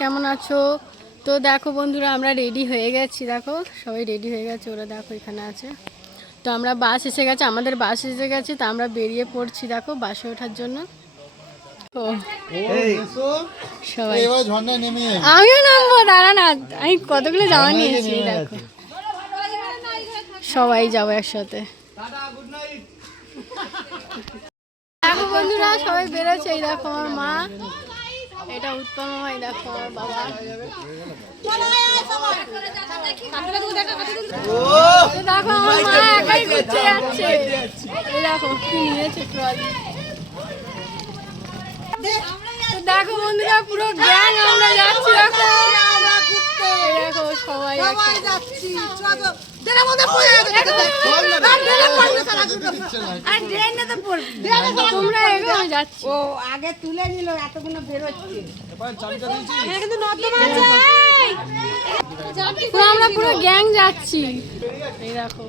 কেমন আছো? তো দেখো বন্ধুরা, আমরা রেডি হয়ে গেছি। দেখো সবাই রেডি হয়ে গেছে, ওরা দেখো এখানে আছে। তো আমরা বাস এসে গেছে, আমাদের বাস এসে গেছে, তো আমরা বেরিয়ে পড়ছি দেখো বাসে ওঠার জন্য। সবাই আমিও নামবো, দাঁড়া না, আমি কতগুলো জামা নিয়েছি। দেখো সবাই যাবো একসাথে। দেখো বন্ধুরা সবাই বেরোচ্ছে। এই দেখো আমার মা, এটা উৎপল মামা, এই দেখো আমার বাবা। দেখো আমার মা একাই ঘুরতে যাচ্ছে। এই দেখো কি নিয়েছে ট্রলি। দেখো বন্ধুরা পুরো গ্যাং আমরা যাচ্ছি। দেখো দেখো সবাই যাচ্ছি। তোমরা এগোয় যাচ্ছি। ও আগে তুলে নিল, এতগুলো বেরোচ্ছে। আমরা পুরো গ্যাং যাচ্ছি। এই দেখো